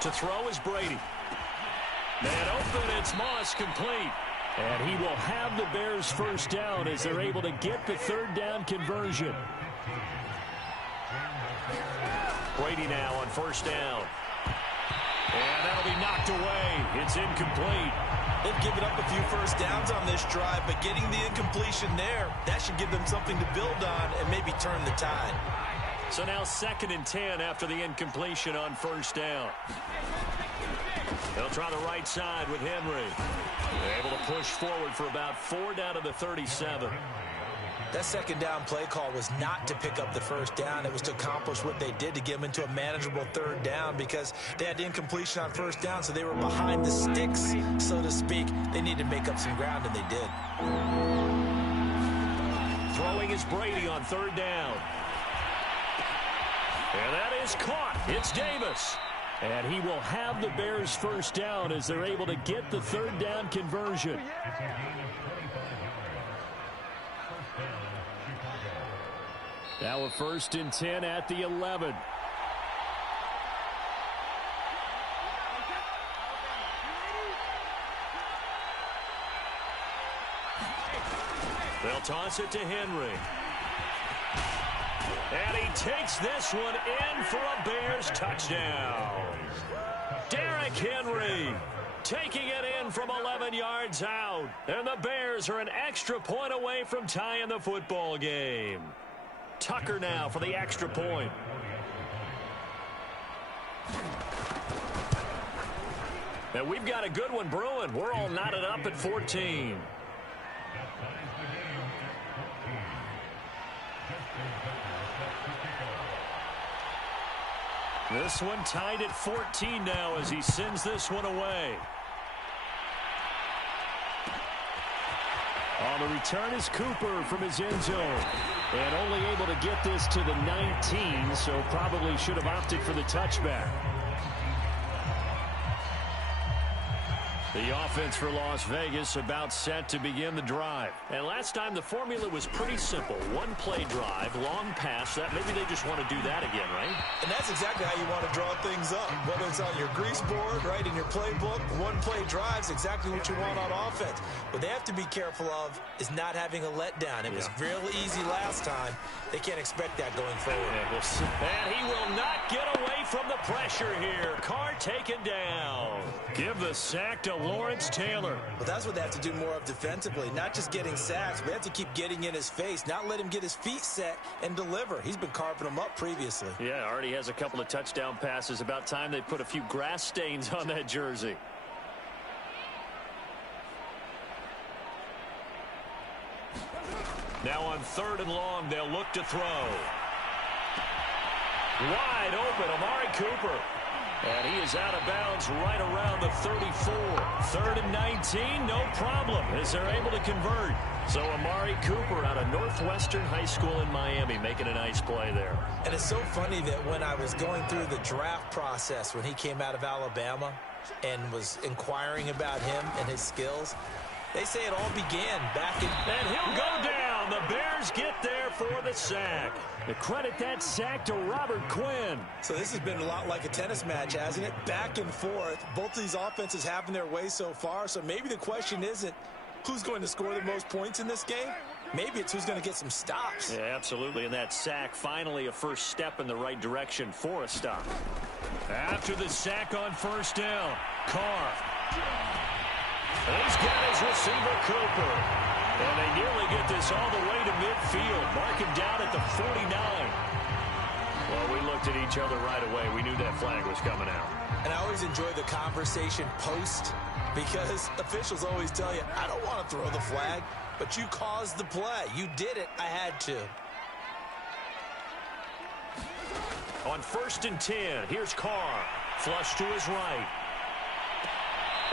To throw is Brady. Man open, it's Moss, complete. And he will have the Bears first down as they're able to get the third down conversion. Brady now on first down. And that'll be knocked away. It's incomplete. They've given up a few first downs on this drive, but getting the incompletion there, that should give them something to build on and maybe turn the tide. So now 2nd and 10 after the incompletion on first down. They'll try the right side with Henry. They're able to push forward for about 4 down to the 37. That 2nd down play call was not to pick up the first down. It was to accomplish what they did to get them into a manageable 3rd down because they had the incompletion on first down, so they were behind the sticks, so to speak. They needed to make up some ground, and they did. Throwing is Brady on 3rd down. And that is caught. It's Davis. And he will have the Bears first down as they're able to get the 3rd down conversion. Now a 1st and 10 at the 11. They'll toss it to Henry. And he takes this one in for a Bears touchdown. Derrick Henry taking it in from 11 yards out. And the Bears are an extra point away from tying the football game. Tucker now for the extra point. And we've got a good one brewing. We're all knotted up at 14. This one tied at 14 now as he sends this one away. On the return is Cooper from his end zone. And only able to get this to the 19, so probably should have opted for the touchback. The offense for Las Vegas about set to begin the drive. And last time the formula was pretty simple. One play drive, long pass. That maybe they just want to do that again, right? And that's exactly how you want to draw things up. Whether it's on your grease board, right, in your playbook, one play drive is exactly what you want on offense. What they have to be careful of is not having a letdown. It was real easy last time. They can't expect that going forward. Yeah, we'll see. And he will not get away from the pressure here. Carr taken down. Give the sack to Lawrence Taylor. Well, that's what they have to do more of defensively, not just getting sacks. We have to keep getting in his face, not let him get his feet set and deliver. He's been carving them up previously. Yeah, already has a couple of touchdown passes. About time they put a few grass stains on that jersey. Now on 3rd and long, they'll look to throw. Wide open, Amari Cooper. And he is out of bounds right around the 34. 3rd and 19, no problem, as they're able to convert. So Amari Cooper out of Northwestern High School in Miami making a nice play there. And it's so funny that when I was going through the draft process when he came out of Alabama and was inquiring about him and his skills, they say it all began back in... And he'll go down. The Bears get there for the sack. To credit that sack to Robert Quinn. So this has been a lot like a tennis match, hasn't it? Back and forth. Both of these offenses having their way so far. So maybe the question isn't who's going to score the most points in this game. Maybe it's who's going to get some stops. Yeah, absolutely. And that sack, finally a first step in the right direction for a stop. After the sack on first down, Carr. He's got his receiver, Cooper. And they nearly get this all the way to midfield. Mark him down at the 49. Well, we looked at each other right away. We knew that flag was coming out. And I always enjoy the conversation post because officials always tell you, I don't want to throw the flag, but you caused the play. You did it. I had to. On 1st and 10, here's Carr. Flush to his right.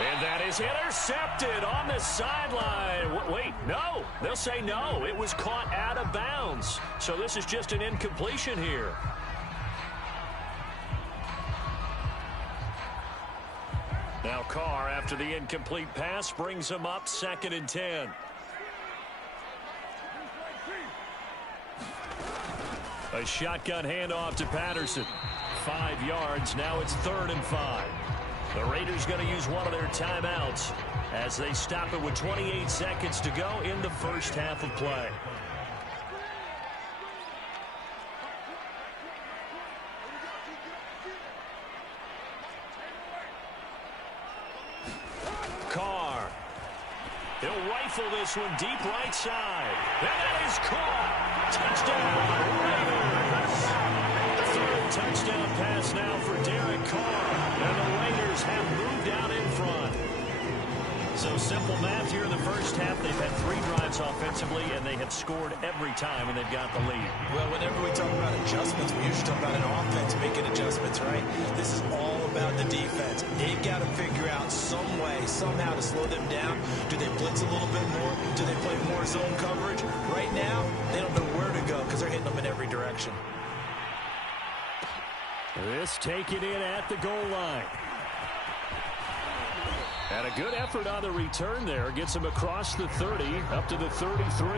And that is intercepted on the sideline. Wait, no. They'll say no. It was caught out of bounds. So this is just an incompletion here. Now Carr, after the incomplete pass, brings him up 2nd and 10. A shotgun handoff to Patterson. 5 yards. Now it's 3rd and 5. The Raiders going to use one of their timeouts as they stop it with 28 seconds to go in the first half of play. Carr. He'll rifle this one deep right side. And that is caught. Touchdown, Raiders. 3rd touchdown pass now for Derek Carr. And the Raiders have moved out in front. So simple math here in the first half. They've had 3 drives offensively, and they have scored every time, and they've got the lead. Well, whenever we talk about adjustments, we usually talk about an offense making adjustments, right? This is all about the defense. They've got to figure out some way, somehow to slow them down. Do they blitz a little bit more? Do they play more zone coverage? Right now, they don't know where to go because they're hitting them in every direction. This taken in at the goal line. And a good effort on the return there. Gets him across the 30, up to the 33.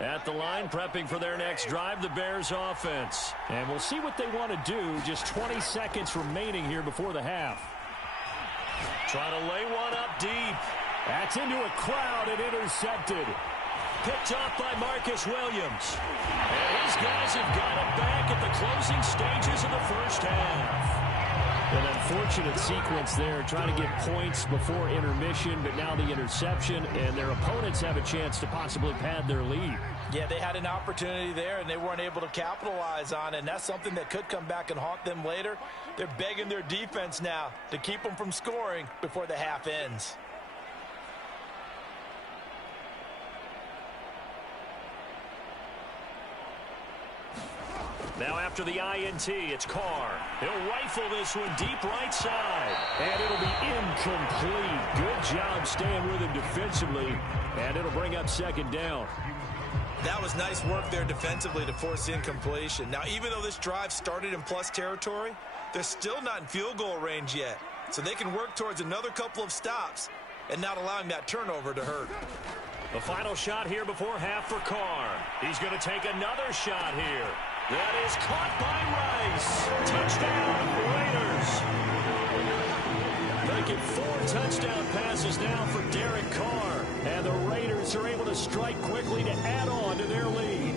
At the line, prepping for their next drive, the Bears offense. And we'll see what they want to do. Just 20 seconds remaining here before the half. Trying to lay one up deep. That's into a crowd and intercepted. Picked off by Marcus Williams. And his guys have got it back at the closing stages of the first half. An unfortunate sequence there, trying to get points before intermission, but now the interception, and their opponents have a chance to possibly pad their lead. Yeah, they had an opportunity there, and they weren't able to capitalize on it, and that's something that could come back and haunt them later. They're begging their defense now to keep them from scoring before the half ends. Now after the INT, it's Carr. He'll rifle this one deep right side. And it'll be incomplete. Good job staying with him defensively. And it'll bring up 2nd down. That was nice work there defensively to force incompletion. Now, even though this drive started in plus territory, they're still not in field goal range yet. So they can work towards another couple of stops and not allowing that turnover to hurt. The final shot here before half for Carr. He's going to take another shot here. That is caught by Rice. Touchdown, Raiders. Making 4 touchdown passes now for Derek Carr. And the Raiders are able to strike quickly to add on to their lead.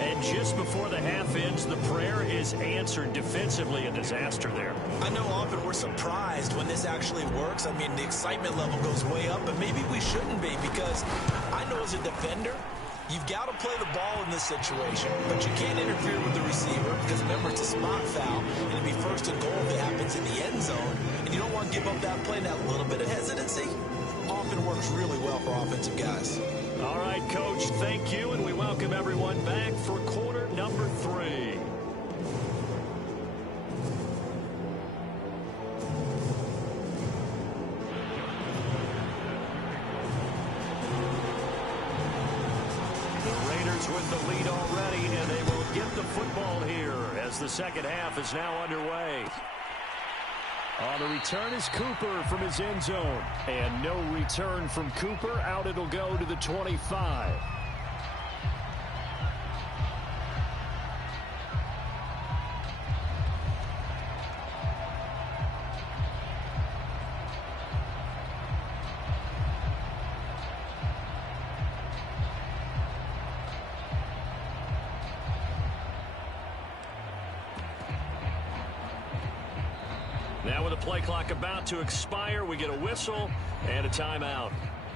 And just before the half ends, the prayer is answered defensively. A disaster there. I know often we're surprised when this actually works. I mean, the excitement level goes way up, but maybe we shouldn't be, because I know as a defender, you've got to play the ball in this situation, but you can't interfere with the receiver because, remember, it's a spot foul, and it'll be 1st and goal if it happens in the end zone, and you don't want to give up that play. And that little bit of hesitancy often works really well for offensive guys. All right, Coach, thank you, and we welcome everyone back for quarter number 3. With the lead already, and they will get the football here as the second half is now underway. On the return is Cooper from his end zone, and no return from Cooper. Out it'll go to the 25. Now with the play clock about to expire, we get a whistle and a timeout.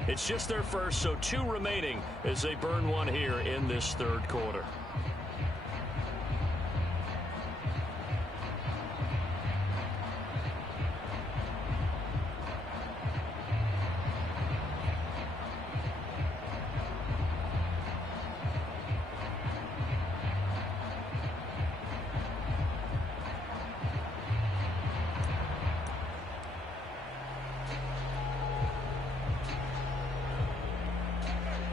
It's just their first, so 2 remaining as they burn one here in this 3rd quarter.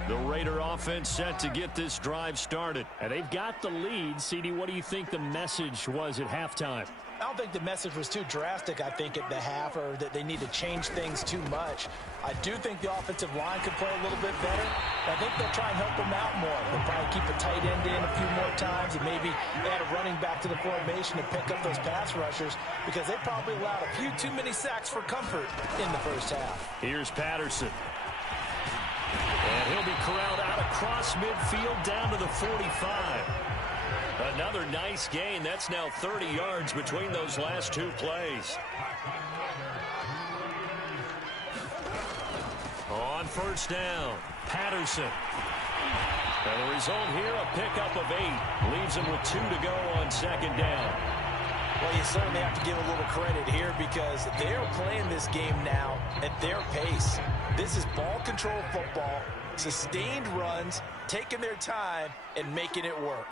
The Raider offense set to get this drive started. And they've got the lead. CD, what do you think the message was at halftime? I don't think the message was too drastic, I think, at the half, or that they need to change things too much. I do think the offensive line could play a little bit better. I think they'll try and help them out more. They'll probably keep a tight end in a few more times and maybe add a running back to the formation to pick up those pass rushers, because they probably allowed a few too many sacks for comfort in the first half. Here's Patterson. And he'll be corralled out across midfield down to the 45. Another nice gain. That's now 30 yards between those last two plays. On first down, Patterson. And the result here, a pickup of 8. Leaves him with 2 to go on second down. Well, you certainly have to give a little credit here, because they're playing this game now at their pace. This is ball control football, sustained runs, taking their time, and making it work.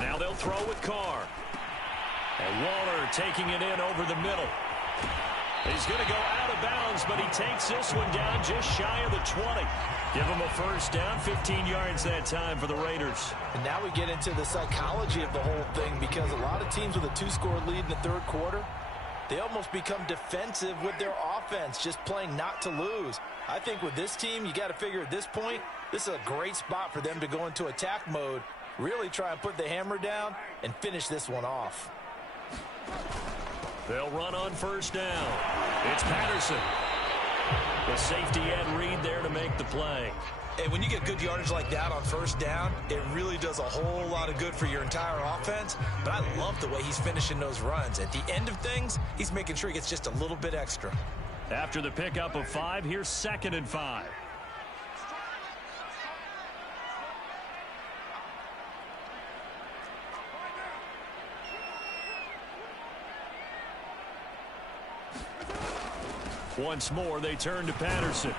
Now they'll throw with Carr. And Waller taking it in over the middle. He's going to go out of bounds, but he takes this one down just shy of the 20. Give him a first down, 15 yards that time for the Raiders. And now we get into the psychology of the whole thing, because a lot of teams with a 2-score lead in the third quarter, they almost become defensive with their offense, just playing not to lose. I think with this team, you got to figure at this point, this is a great spot for them to go into attack mode, really try and put the hammer down and finish this one off. They'll run on first down. It's Patterson. The safety Ed Reed there to make the play. And when you get good yardage like that on first down, it really does a whole lot of good for your entire offense. But I love the way he's finishing those runs. At the end of things, he's making sure he gets just a little bit extra. After the pickup of 5, here's 2nd and 5. Once more, they turn to Patterson.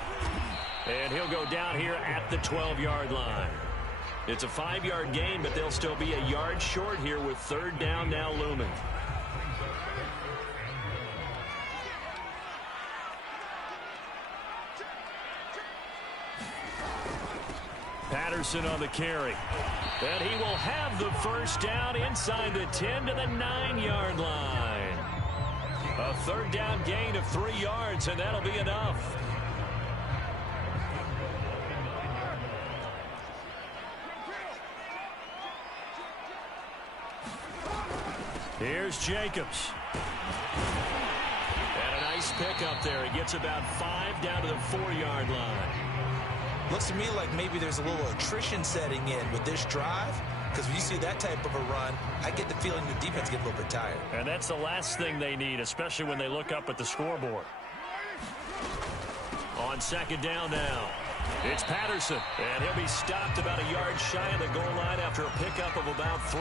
And he'll go down here at the 12-yard line. It's a 5-yard gain, but they'll still be a yard short here with third down now looming. Patterson on the carry. And he will have the first down inside the 10 to the 9-yard line. A third down gain of 3 yards, and that'll be enough. Here's Jacobs. And a nice pickup there. He gets about 5 down to the 4-yard line. Looks to me like maybe there's a little attrition setting in with this drive, because when you see that type of a run, I get the feeling the defense gets a little bit tired. And that's the last thing they need, especially when they look up at the scoreboard. On second down now, it's Patterson. And he'll be stopped about a yard shy of the goal line after a pickup of about 3.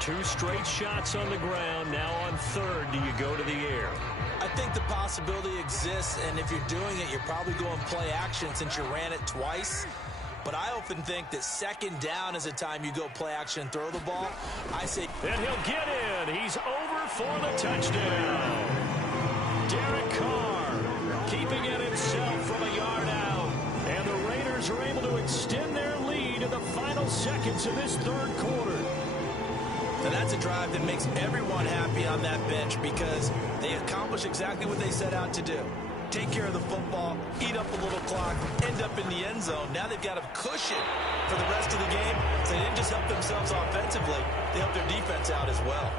2 straight shots on the ground. Now on third, do you go to the air? I think the possibility exists, and if you're doing it, you're probably going play action since you ran it twice. But I often think that second down is a time you go play action and throw the ball. I say... And he'll get in. He's over for the touchdown. Derek Carr keeping it himself from a yard out. And the Raiders are able to extend their lead in the final seconds of this third quarter. And that's a drive that makes everyone happy on that bench, because they accomplish exactly what they set out to do. Take care of the football, eat up a little clock, end up in the end zone. Now they've got a cushion for the rest of the game. So they didn't just help themselves offensively, they helped their defense out as well.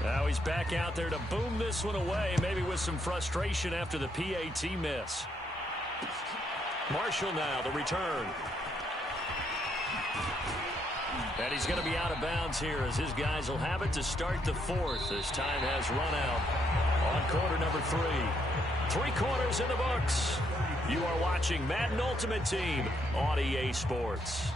Now he's back out there to boom this one away, maybe with some frustration after the PAT miss. Marshall now, the return. And he's going to be out of bounds here, as his guys will have it to start the fourth as time has run out on quarter number 3. 3 quarters in the books. You are watching Madden Ultimate Team on EA Sports.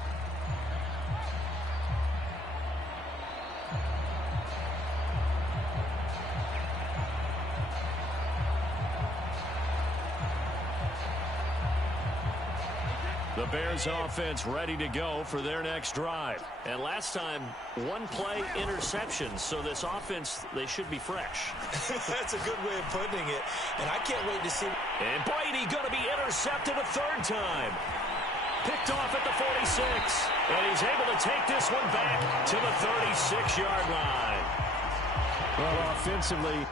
The Bears offense ready to go for their next drive. And last time, one play interception. So this offense, they should be fresh. That's a good way of putting it. And I can't wait to see. And Brady going to be intercepted a third time. Picked off at the 46. And he's able to take this one back to the 36-yard line. Well, offensively,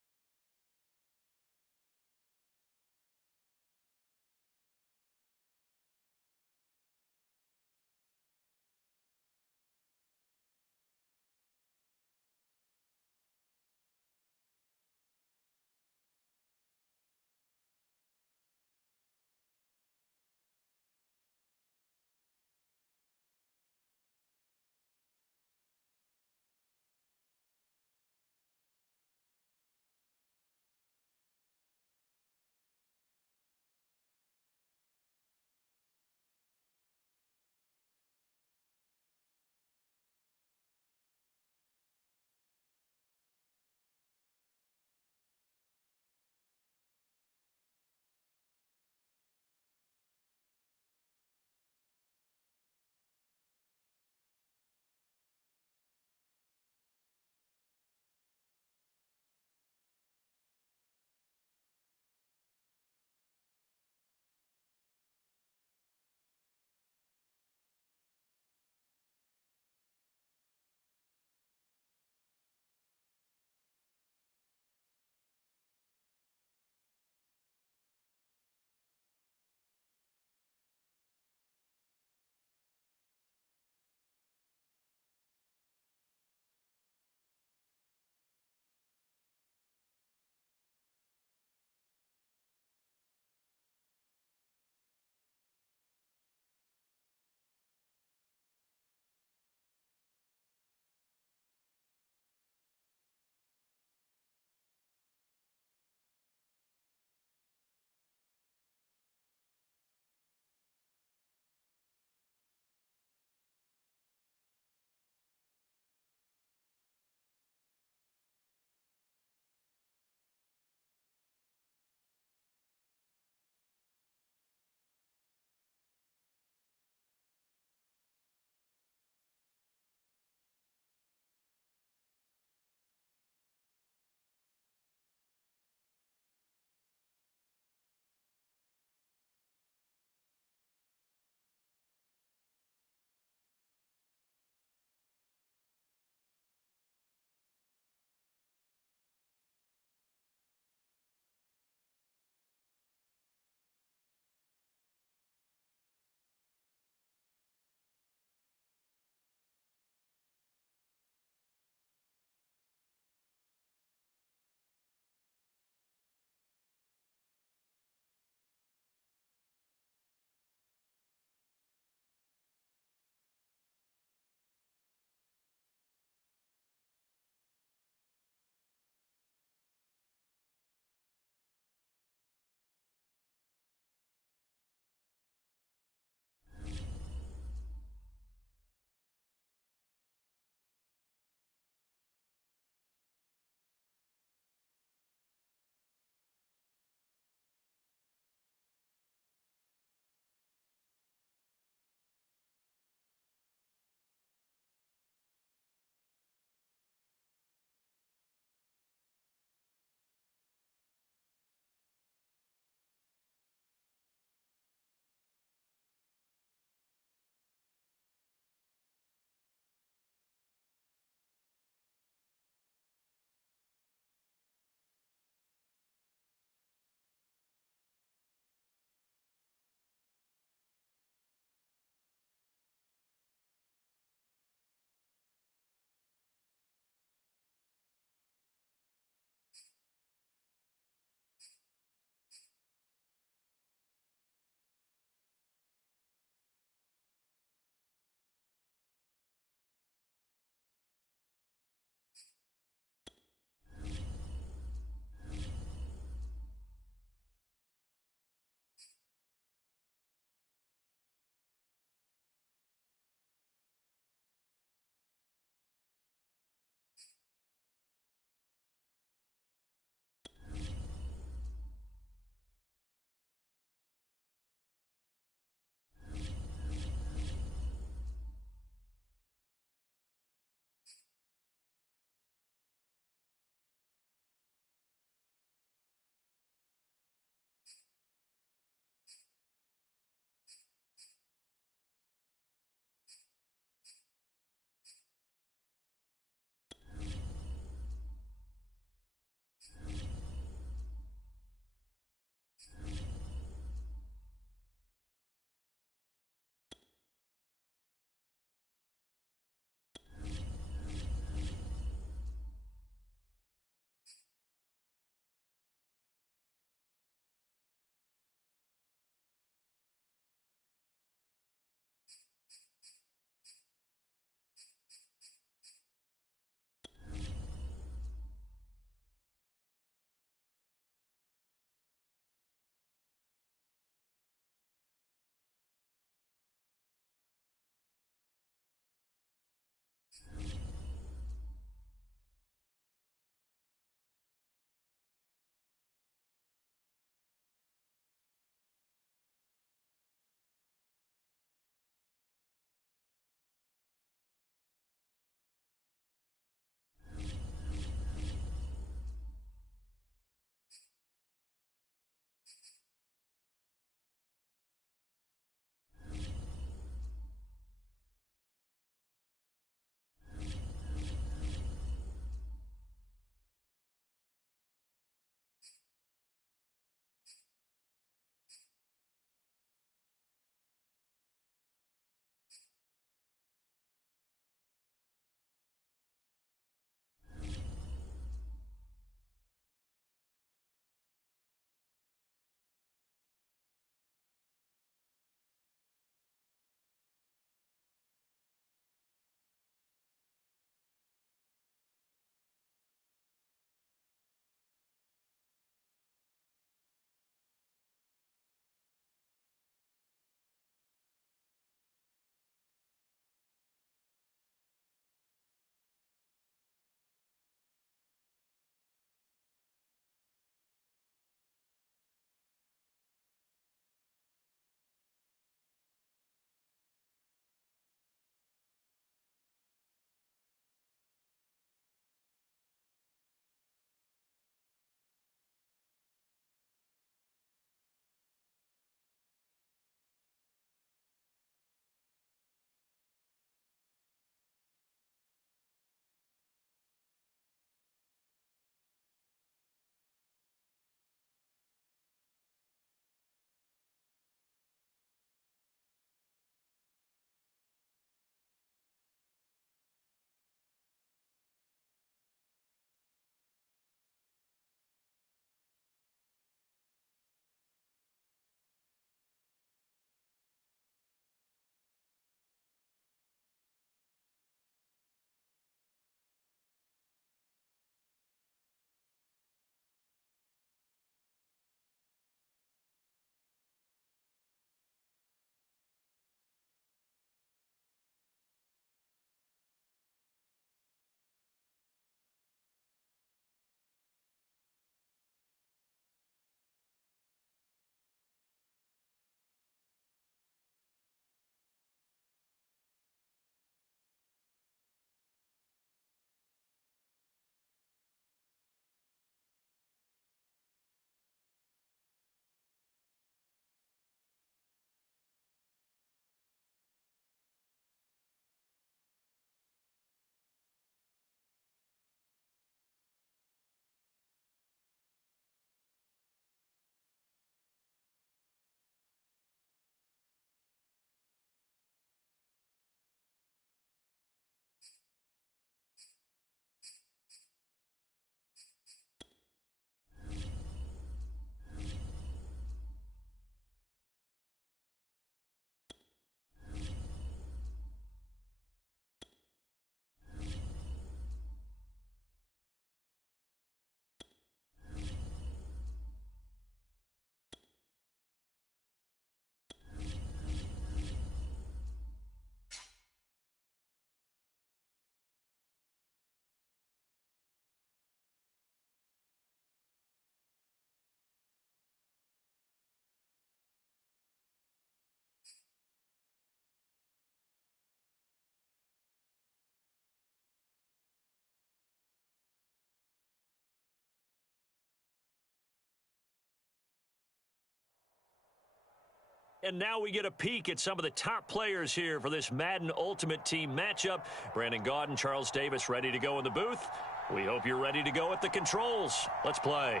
And now we get a peek at some of the top players here for this Madden Ultimate Team matchup. Brandon Gaudin, Charles Davis ready to go in the booth. We hope you're ready to go at the controls. Let's play.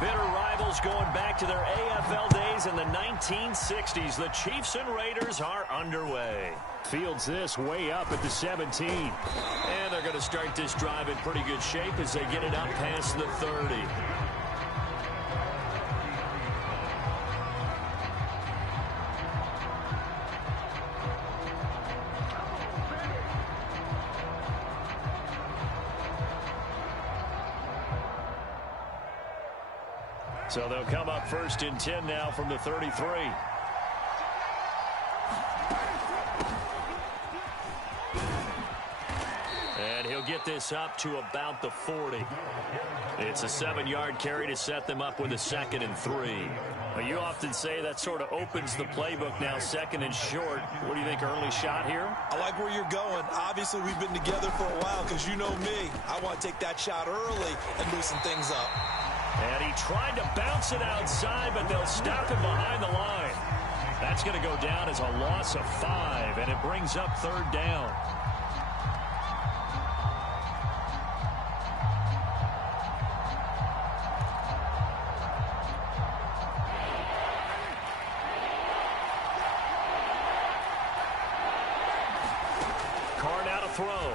Bitter rivals going back to their AFL days in the 1960s. The Chiefs and Raiders are underway. Fields this way up at the 17. And they're going to start this drive in pretty good shape as they get it up past the 30. So they'll come up first and 10 now from the 33. And he'll get this up to about the 40. It's a 7-yard carry to set them up with a 2nd and 3. Well, you often say that sort of opens the playbook now, 2nd and short. What do you think, early shot here? I like where you're going. Obviously, we've been together for a while because you know me. I want to take that shot early and loosen things up. And he tried to bounce it outside, but they'll stop him behind the line. That's going to go down as a loss of 5, and it brings up 3rd down. Carr now to throw.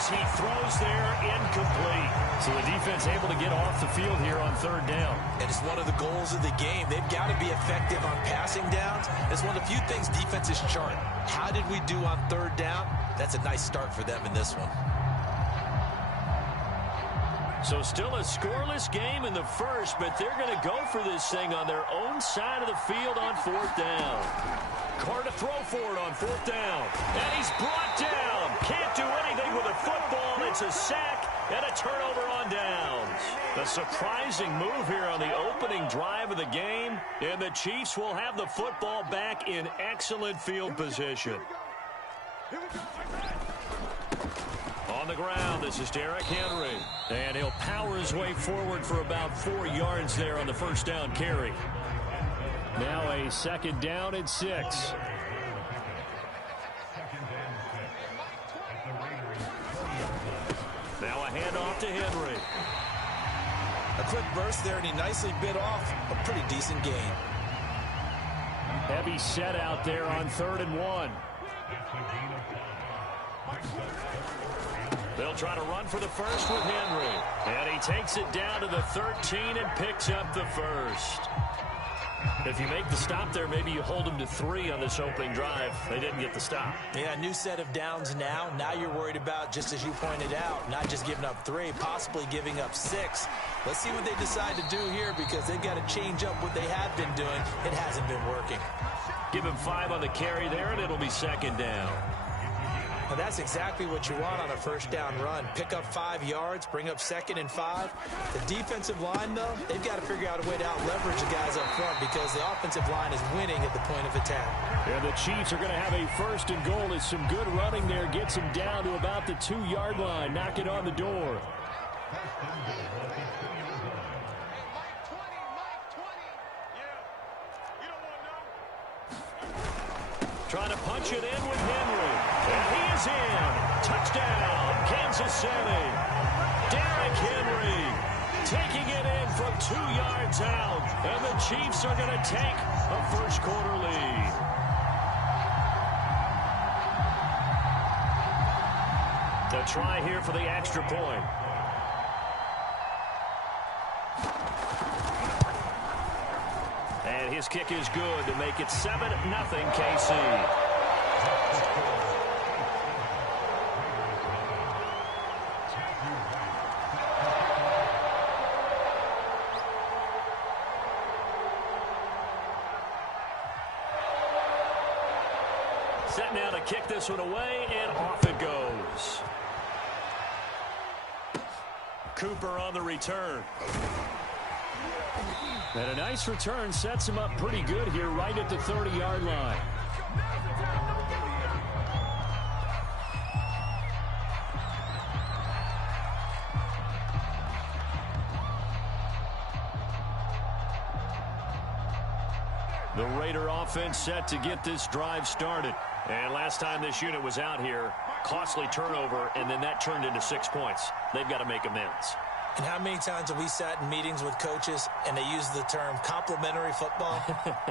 He throws there, incomplete. So the defense able to get off the field here on 3rd down. And it's one of the goals of the game. They've got to be effective on passing downs. It's one of the few things defenses chart. How did we do on 3rd down? That's a nice start for them in this one. So still a scoreless game in the first, but they're going to go for this thing on their own side of the field on 4th down. Carr to throw for it on 4th down. And he's brought down. Can't do anything with a football. It's a sack and a turnover on downs. A surprising move here on the opening drive of the game. And the Chiefs will have the football back in excellent field position. On the ground, this is Derrick Henry. And he'll power his way forward for about 4 yards there on the 1st down carry. Now a 2nd down and 6. Now a handoff to Henry. A quick burst there, and he nicely bit off a pretty decent gain. Heavy set out there on 3rd and 1. They'll try to run for the first with Henry. And he takes it down to the 13 and picks up the first. If you make the stop there, maybe you hold them to 3 on this opening drive. They didn't get the stop. Yeah, new set of downs now. Now you're worried about, just as you pointed out, not just giving up 3, possibly giving up 6. Let's see what they decide to do here because they've got to change up what they have been doing. It hasn't been working. Give him 5 on the carry there, and it'll be 2nd down. Well, that's exactly what you want on a 1st down run. Pick up 5 yards, bring up 2nd and 5. The defensive line, though, they've got to figure out a way to out-leverage the guys up front because the offensive line is winning at the point of attack. And the Chiefs are going to have a 1st and goal. It's some good running there. Gets him down to about the 2-yard line. Knock it on the door. Trying to punch it in with Henry. And he is in. Touchdown, Kansas City. Derrick Henry taking it in from 2 yards out. And the Chiefs are going to take a 1st quarter lead. A try here for the extra point. And his kick is good to make it 7-0 KC. Set now to kick this one away, and off it goes. Cooper on the return. And a nice return sets him up pretty good here right at the 30-yard line. The Raider offense set to get this drive started. And last time this unit was out here, costly turnover, and then that turned into 6 points. They've got to make amends. And how many times have we sat in meetings with coaches and they use the term complementary football?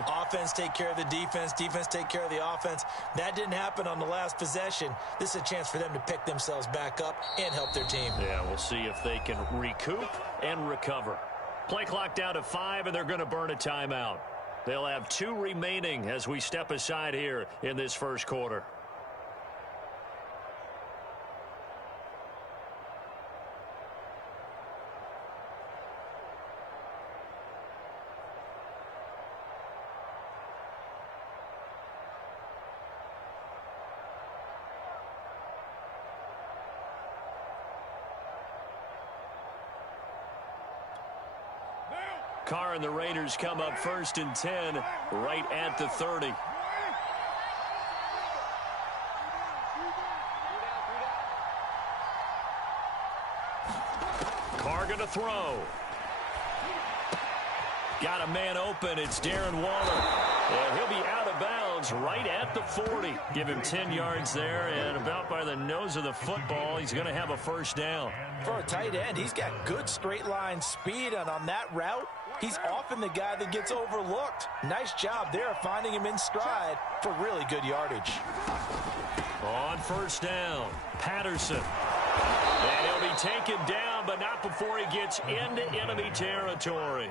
Offense take care of the defense, defense take care of the offense. That didn't happen on the last possession. This is a chance for them to pick themselves back up and help their team. Yeah, we'll see if they can recoup and recover. Play clock down to 5, and they're going to burn a timeout. They'll have 2 remaining as we step aside here in this first quarter. Carr and the Raiders come up 1st and 10 right at the 30. Carr going to throw. Got a man open. It's Darren Waller. And he'll be out of bounds right at the 40. Give him 10 yards there, and about by the nose of the football, he's going to have a first down. For a tight end, he's got good straight line speed, and on that route, he's often the guy that gets overlooked. Nice job there finding him in stride for really good yardage. On first down, Patterson. And he'll be taken down, but not before he gets into enemy territory.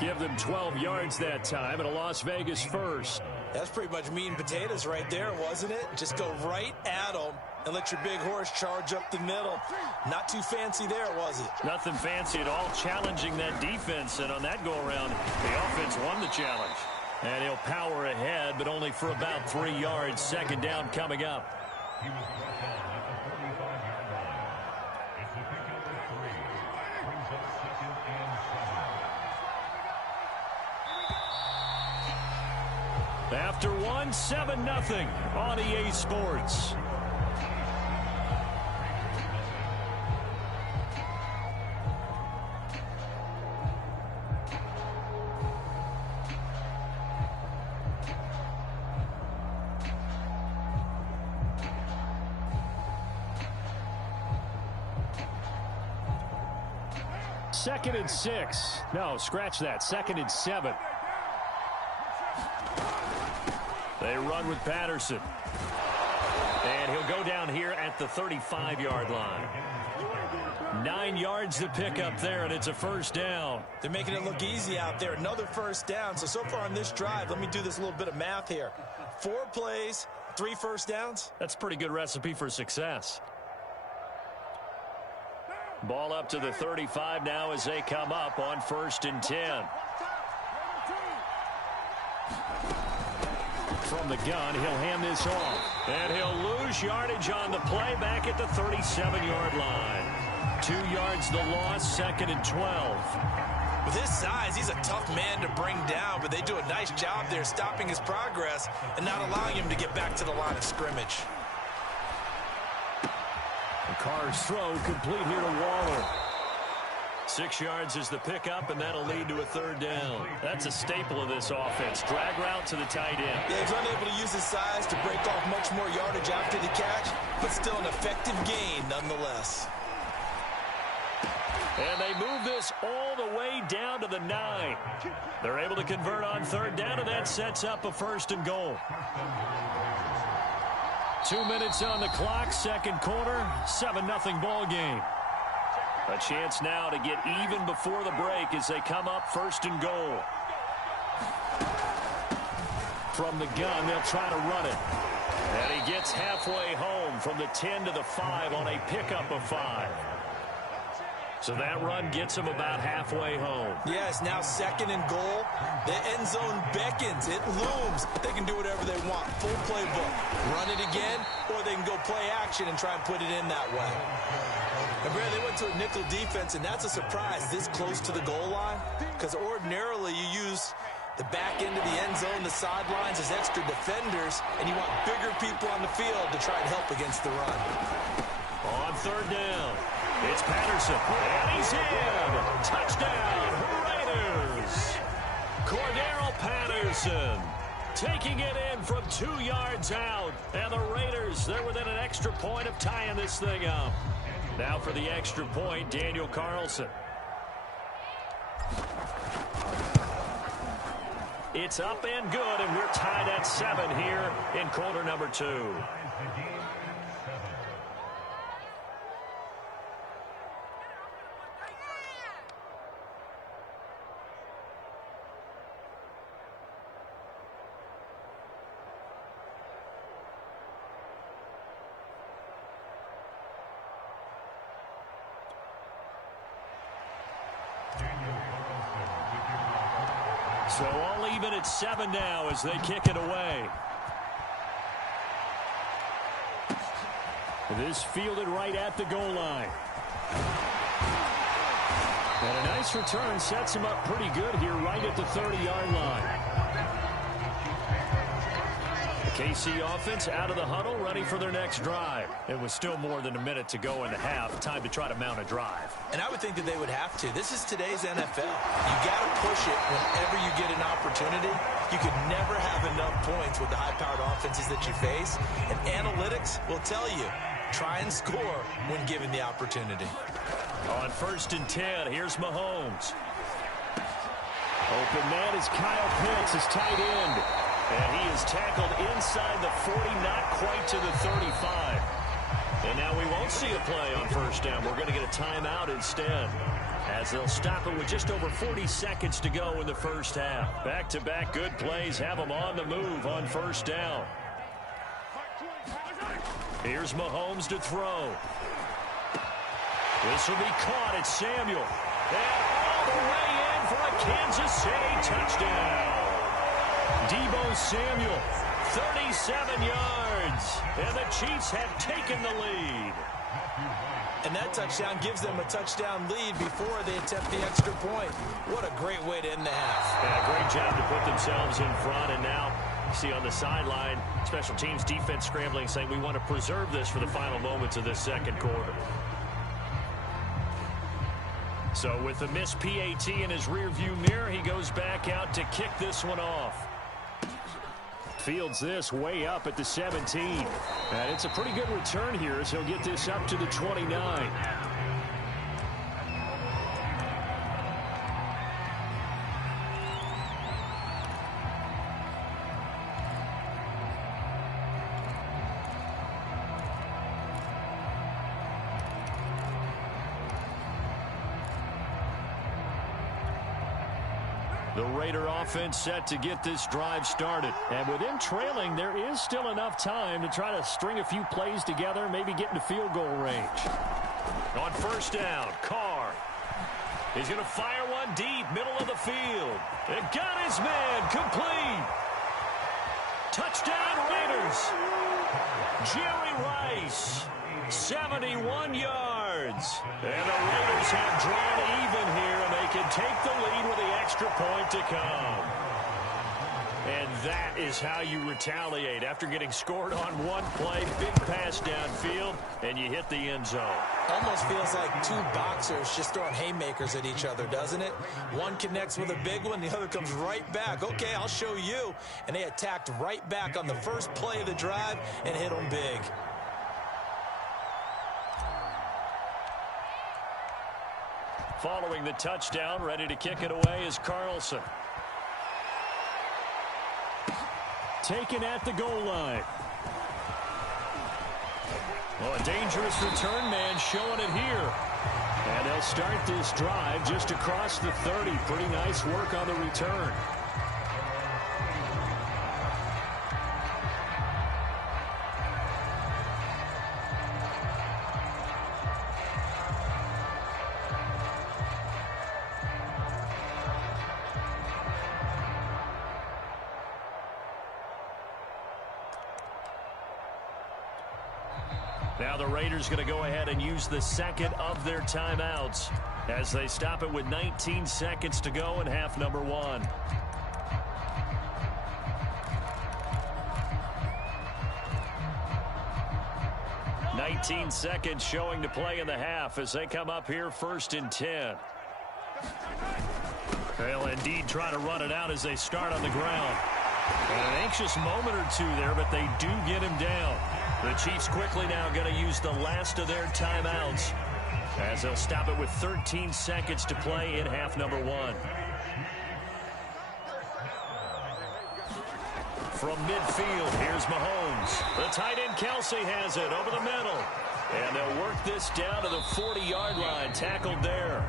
Give them 12 yards that time, and a Las Vegas first. That's pretty much meat and potatoes right there, wasn't it? Just go right at them and let your big horse charge up the middle. Not too fancy there, was it? Nothing fancy at all, challenging that defense, and on that go-around, the offense won the challenge. And he'll power ahead, but only for about 3 yards. Second down coming up. After 1, 7-0 on EA Sports. Second and 6. No, scratch that. 2nd and 7. They run with Patterson. And he'll go down here at the 35-yard line. 9 yards to pick up there, and it's a first down. They're making it look easy out there. Another first down. So far on this drive, let me do this little bit of math here. 4 plays, 3 first downs. That's a pretty good recipe for success. Ball up to the 35 now as they come up on 1st and 10. From the gun, he'll hand this off. And he'll lose yardage on the play back at the 37-yard line. 2 yards the loss, 2nd and 12. With his size, he's a tough man to bring down, but they do a nice job there stopping his progress and not allowing him to get back to the line of scrimmage. The Carr's throw complete here to Waller. 6 yards is the pickup, and that'll lead to a 3rd down. That's a staple of this offense. Drag route to the tight end. Yeah, he's unable to use his size to break off much more yardage after the catch, but still an effective gain nonetheless. And they move this all the way down to the 9. They're able to convert on 3rd down, and that sets up a 1st and goal. 2 minutes on the clock, 2nd quarter, 7-0 ball game. A chance now to get even before the break as they come up 1st and goal. From the gun, they'll try to run it. And he gets halfway home from the 10 to the 5 on a pickup of 5. So that run gets him about halfway home. Yeah, it's now 2nd and goal. The end zone beckons. It looms. They can do whatever they want. Full playbook. Run it again, or they can go play action and try and put it in that way. And Brad, they went to a nickel defense, and that's a surprise this close to the goal line, because ordinarily you use the back end of the end zone, the sidelines as extra defenders, and you want bigger people on the field to try and help against the run. On 3rd down, it's Patterson, and he's in. Touchdown, Raiders. Cordero Patterson taking it in from 2 yards out, and the Raiders, they're within an extra point of tying this thing up. Now for the extra point, Daniel Carlson. It's up and good, and we're tied at 7 here in quarter number 2. So all even at 7 now as they kick it away. This fielded right at the goal line. And a nice return sets him up pretty good here right at the 30-yard line. The KC offense out of the huddle, ready for their next drive. It was still more than a minute to go in the half. Time to try to mount a drive. And I would think that they would have to. This is today's NFL. You got to push it whenever you get an opportunity. You could never have enough points with the high-powered offenses that you face. And analytics will tell you, try and score when given the opportunity. On 1st and 10, here's Mahomes. Open man is Kyle Pitts, his tight end. And he is tackled inside the 40, not quite to the 35. And now we won't see a play on 1st down. We're going to get a timeout instead, as they'll stop it with just over 40 seconds to go in the 1st half. Back-to-back good plays have them on the move on 1st down. Here's Mahomes to throw. This will be caught. It's Samuel. And all the way in for a Kansas City touchdown. Deebo Samuel, 37 yards, and the Chiefs have taken the lead. And that touchdown gives them a touchdown lead before they attempt the extra point. What a great way to end the half. Yeah, great job to put themselves in front, and now you see on the sideline, special teams defense scrambling, saying we want to preserve this for the final moments of this 2nd quarter. So with the missed PAT in his rearview mirror, he goes back out to kick this one off. Fields this way up at the 17. And it's a pretty good return here as he'll get this up to the 29. The Raider offense set to get this drive started. And with them trailing, there is still enough time to try to string a few plays together, maybe get into field goal range. On 1st down, Carr. He's going to fire one deep, middle of the field. It got his man, complete. Touchdown, Raiders. Jerry Rice, 71 yards. And the Raiders have drawn even here, and they can take the lead with the extra point to come. And that is how you retaliate after getting scored on one play, big pass downfield, and you hit the end zone. Almost feels like two boxers just throwing haymakers at each other, doesn't it? One connects with a big one, the other comes right back. Okay, I'll show you. And they attacked right back on the first play of the drive and hit them big. Following the touchdown, ready to kick it away is Carlson. Taken at the goal line. Well, a dangerous return man showing it here. And they'll start this drive just across the 30. Pretty nice work on the return. Now the Raiders going to go ahead and use the second of their timeouts as they stop it with 19 seconds to go in half number one. $19 seconds showing to play in the half as they come up here 1st and 10. They'll indeed try to run it out as they start on the ground. And an anxious moment or two there, but they do get him down. The Chiefs quickly now going to use the last of their timeouts as they'll stop it with 13 seconds to play in half number one. From midfield, here's Mahomes. The tight end Kelsey has it over the middle. And they'll work this down to the 40-yard line, tackled there.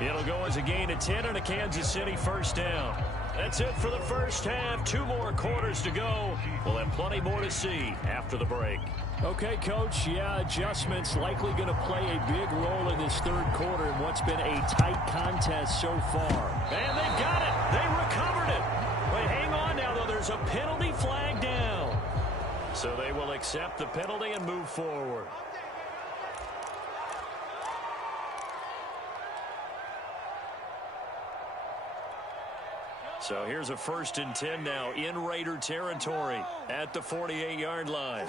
It'll go as a gain of 10 and a Kansas City first down. That's it for the first half. 2 more quarters to go. We'll have plenty more to see after the break. Okay, Coach, yeah, adjustments likely going to play a big role in this third quarter in what's been a tight contest so far. And they've got it. They recovered it. Wait, hang on now, though. There's a penalty flag down. So they will accept the penalty and move forward. So here's a 1st and 10 now in Raider territory at the 48-yard line.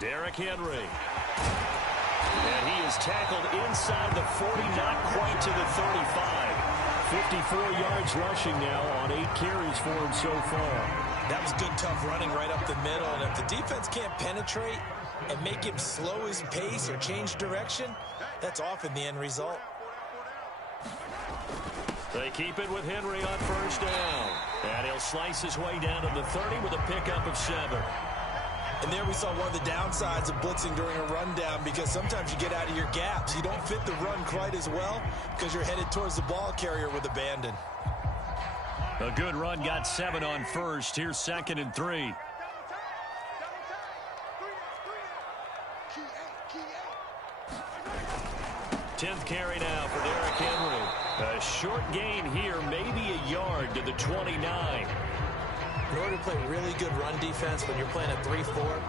Derrick Henry. And he is tackled inside the 40, not quite to the 35. 54 yards rushing now on 8 carries for him so far. That was good, tough running right up the middle. And if the defense can't penetrate and make him slow his pace or change direction, that's often the end result. They keep it with Henry on first down. And he'll slice his way down to the 30 with a pickup of 7. And there we saw one of the downsides of blitzing during a rundown, because sometimes you get out of your gaps. You don't fit the run quite as well because you're headed towards the ball carrier with abandon. A good run, got 7 on first. Here's 2nd and 3. Tenth carry now for Derrick Henry. A short gain here, maybe a yard to the 29. In order to play really good run defense when you're playing a 3-4,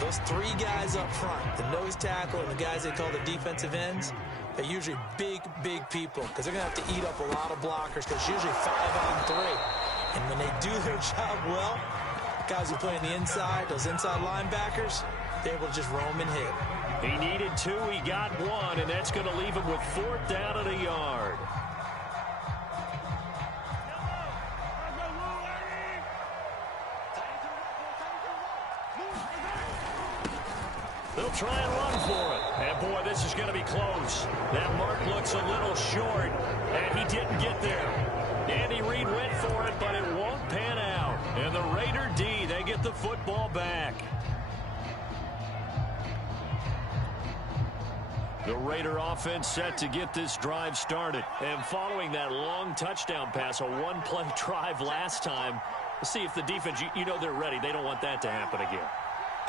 those 3 guys up front, the nose tackle and the guys they call the defensive ends, they're usually big, big people because they're going to have to eat up a lot of blockers because it's usually 5 on 3. And when they do their job well, guys who play on the inside, those inside linebackers, they're able to just roam and hit. He needed 2, he got 1, and that's going to leave him with 4th down and a yard. They'll try and run for it. And, boy, this is going to be close. That mark looks a little short, and he didn't get there. Andy Reid went for it, but it won't pan out. And the Raider D, they get the football back. The Raider offense set to get this drive started. And following that long touchdown pass, a one-play drive last time, let's see if the defense, you know they're ready. They don't want that to happen again.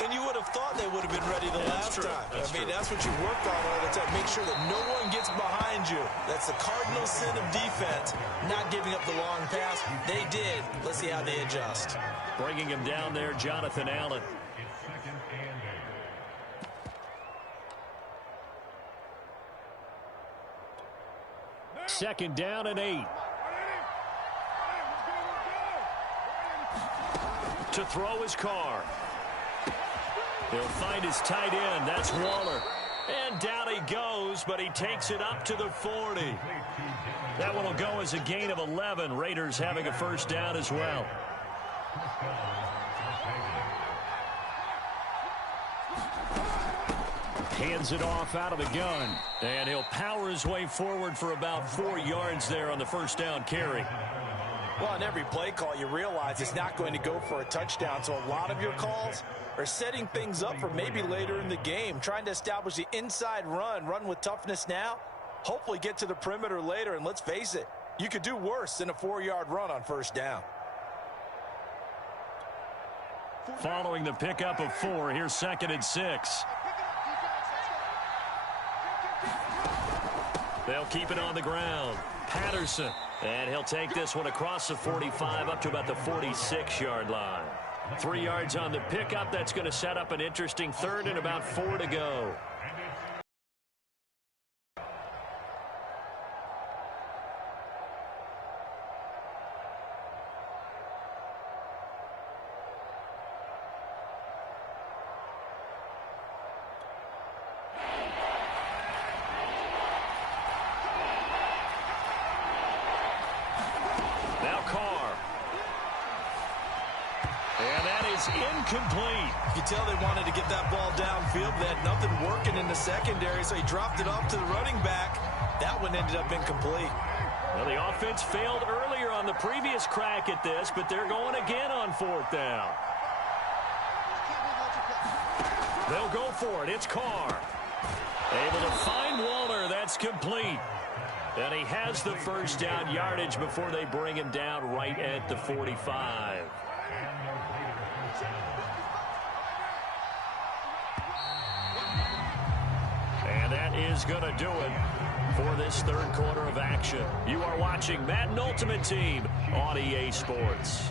And you would have thought they would have been ready the last time. That's what you work on all the time. Make sure that no one gets behind you. That's the cardinal sin of defense, not giving up the long pass. They did. Let's see how they adjust. Bringing him down there, Jonathan Allen. Second down and 8. To throw his car. He'll find his tight end. That's Waller. And down he goes, but he takes it up to the 40. That one will go as a gain of 11. Raiders having a first down as well. Hands it off out of the gun. And he'll power his way forward for about 4 yards there on the first down carry. Well, on every play call, you realize it's not going to go for a touchdown. So a lot of your calls are setting things up for maybe later in the game, trying to establish the inside run with toughness now, hopefully get to the perimeter later. And let's face it, you could do worse than a 4-yard run on first down. Following the pickup of 4, here's 2nd and 6. They'll keep it on the ground. Patterson. And he'll take this one across the 45 up to about the 46-yard line. 3 yards on the pickup. That's going to set up an interesting third and about 4 to go. Incomplete. You can tell they wanted to get that ball downfield. They had nothing working in the secondary, so he dropped it off to the running back. That one ended up incomplete. Well, the offense failed earlier on the previous crack at this, but they're going again on 4th down. They'll go for it. It's Carr. Able to find Waller. That's complete. And he has the first down yardage before they bring him down right at the 45. And that is going to do it for this third quarter of action. You are watching Madden Ultimate Team on EA Sports.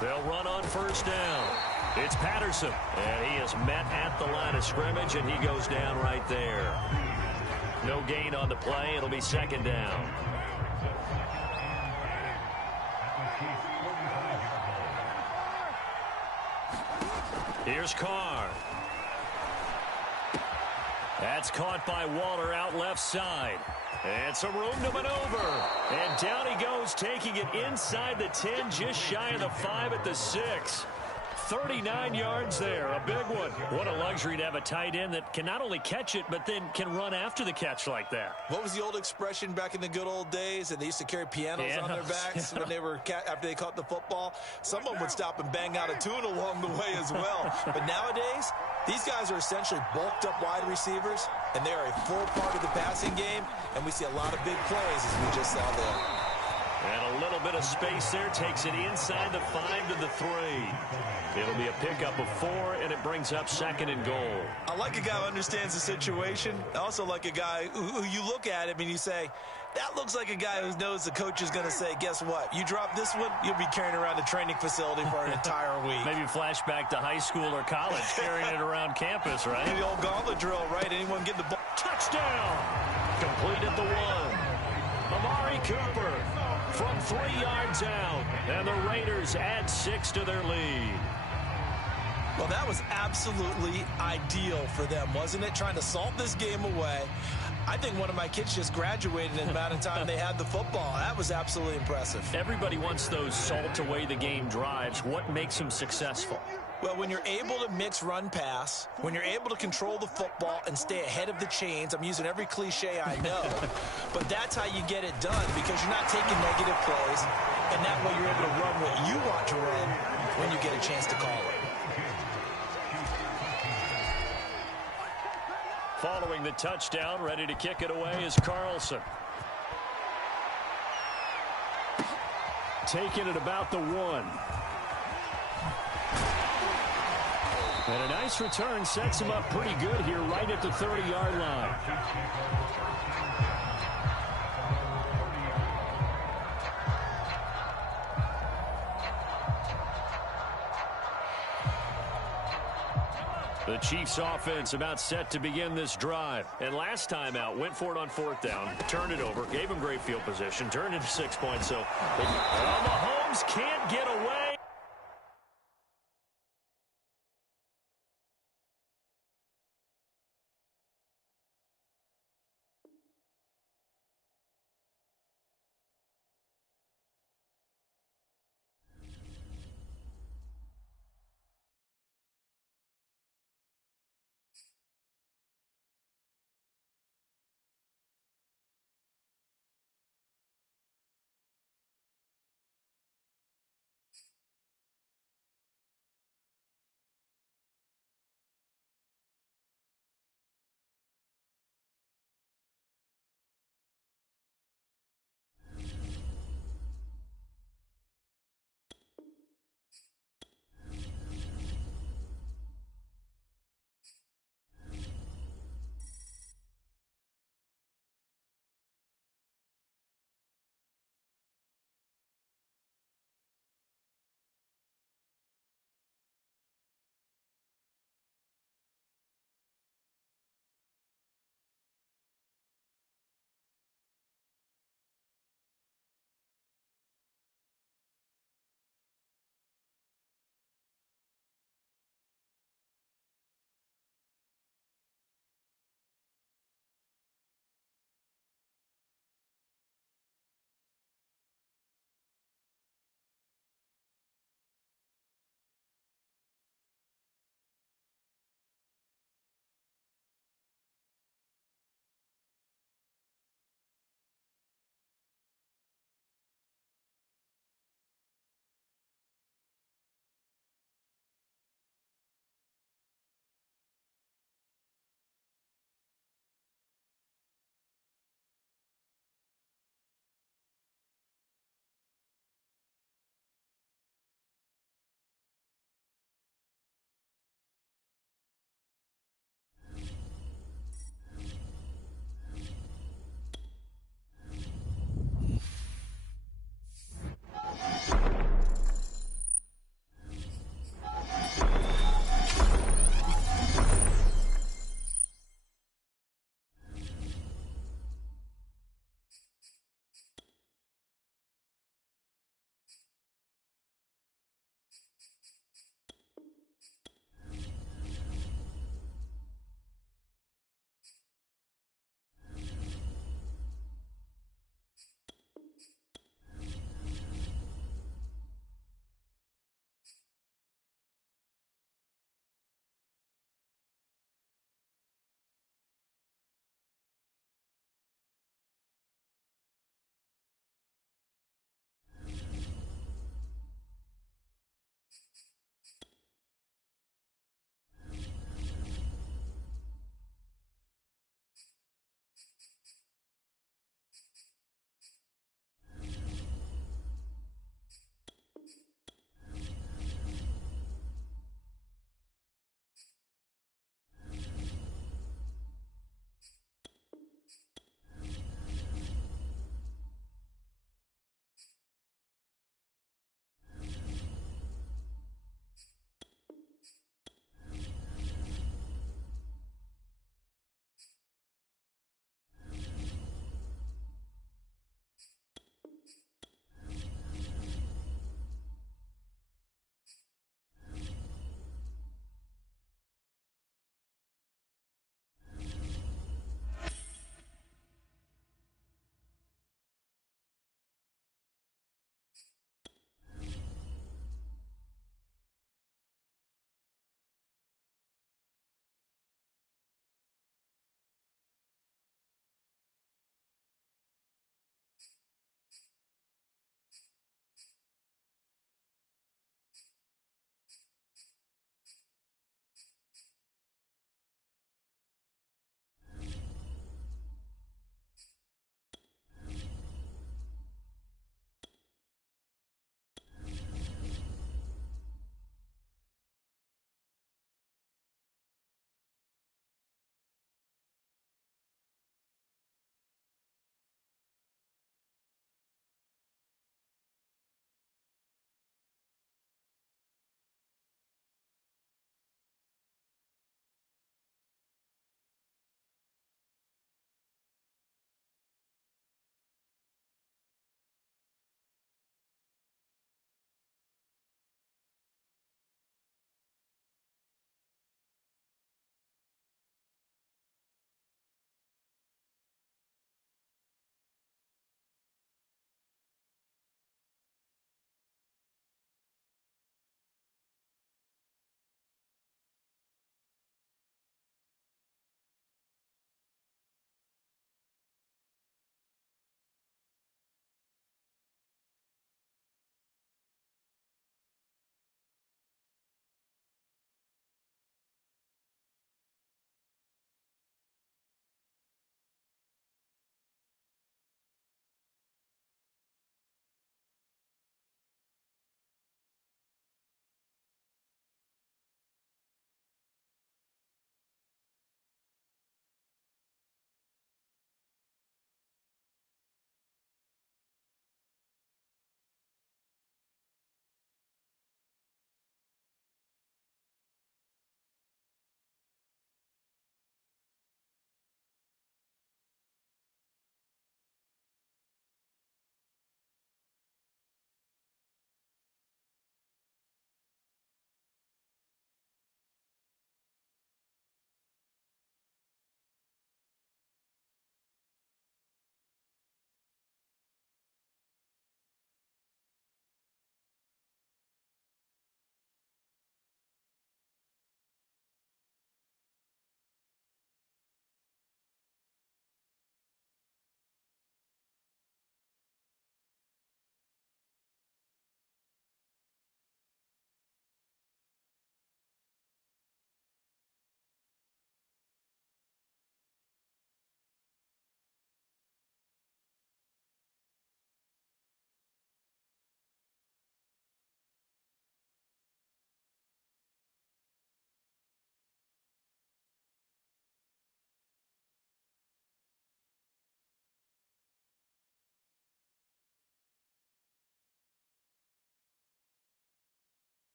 They'll run on first down. It's Patterson, and he is met at the line of scrimmage, and he goes down right there. No gain on the play. It'll be second down. Here's Carr. That's caught by Waller out left side. And some room to maneuver. And down he goes, taking it inside the 10, just shy of the 5 at the 6. 39 yards there, a big one. What a luxury to have a tight end that can not only catch it, but then can run after the catch like that. What was the old expression back in the good old days? That they used to carry pianos on their backs when they were after they caught the football. Someone would stop and bang out a tune along the way as well. But nowadays, these guys are essentially bulked up wide receivers, and they are a full part of the passing game, and we see a lot of big plays as we just saw there. And a little bit of space there takes it inside the 5 to the 3. It'll be a pickup of 4, and it brings up second and goal. I like a guy who understands the situation. I also like a guy who you look at him and you say, that looks like a guy who knows the coach is going to say, guess what? You drop this one, you'll be carrying around the training facility for an entire week. Maybe flashback to high school or college, carrying it around campus, right? The old gauntlet drill, right? Anyone get the ball. Touchdown! Complete at the 1. Amari Cooper from 3 yards out. And the Raiders add 6 to their lead. Well, that was absolutely ideal for them, wasn't it? Trying to salt this game away. I think one of my kids just graduated in the amount of time they had the football. That was absolutely impressive. Everybody wants those salt-away-the-game drives. What makes them successful? Well, when you're able to mix run-pass, when you're able to control the football and stay ahead of the chains, I'm using every cliche I know, but that's how you get it done because you're not taking negative plays, and that way you're able to run what you want to run when you get a chance to call it. Following the touchdown, ready to kick it away is Carlson. Taking it about the 1. And a nice return sets him up pretty good here right at the 30-yard line. The Chiefs offense about set to begin this drive. And last time out, went for it on 4th down, turned it over, gave him great field position, turned into 6 points. So Mahomes can't get away.